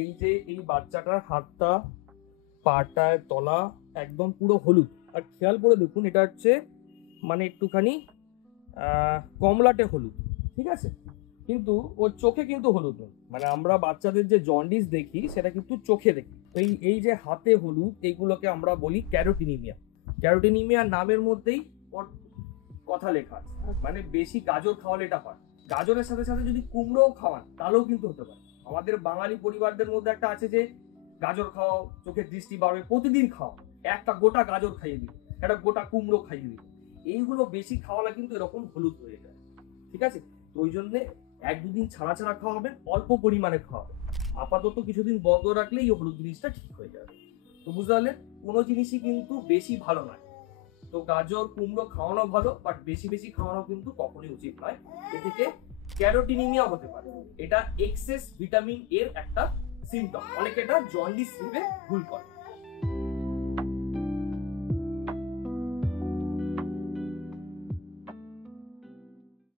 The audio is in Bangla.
এই যে এই বাচ্চাটার হাতটা পাটায় তলা একদম পুরো হলুদ, আর খেয়াল করে দেখুন এটা হচ্ছে মানে একটুখানি কমলাটে হলুদ, ঠিক আছে, কিন্তু ওর চোখে কিন্তু হলুদ নেই। মানে আমরা বাচ্চাদের যে জন্ডিস দেখি সেটা কিন্তু চোখে দেখি। এই এই যে হাতে হলুদ এইগুলোকে আমরা বলি ক্যারোটিনিমিয়া। ক্যারোটিনিমিয়া নামের মধ্যেই ওর কথা লেখা আছে, মানে বেশি গাজর খাওয়ালে এটা হয়। গাজরের সাথে সাথে যদি কুমড়োও খাওয়ান তাহলেও কিন্তু হতে পারে। আমাদের বাঙালি পরিবারদের মধ্যে একটা আছে যে গাজর খাওয়াও চোখের দৃষ্টি বাড়বে, প্রতিদিন খাও, একটা গোটা গাজর খাইয়ে দিবে, একটা গোটা কুমড়ো খাইয়ে দিবে, এইগুলো বেশি খাওয়ালে কিন্তু এরকম হলুদ হয়ে যায়, ঠিক আছে। তো ওই জন্য এক দুদিন ছাড়া ছাড়া খাওয়াবেন, অল্প পরিমাণে খাওয়াবেন, আপাতত কিছুদিন বন্ধ রাখলেই এই হলুদ জিনিসটা ঠিক হয়ে যাবে। তো বুঝতে পারলে, কোনো জিনিসই কিন্তু বেশি ভালো নয়। তো গাজর কুমড়ো খাওয়ানো ভালো, বাট বেশি বেশি খাওয়ানো কিন্তু কখনোই উচিত নয়। এ থেকে ক্যারোটিনিমিয়া হতে পারে, এটা এক্সেস ভিটামিন এর একটা সিমটম, অনেকে এটা জন্ডিস ভেবে ভুল করে।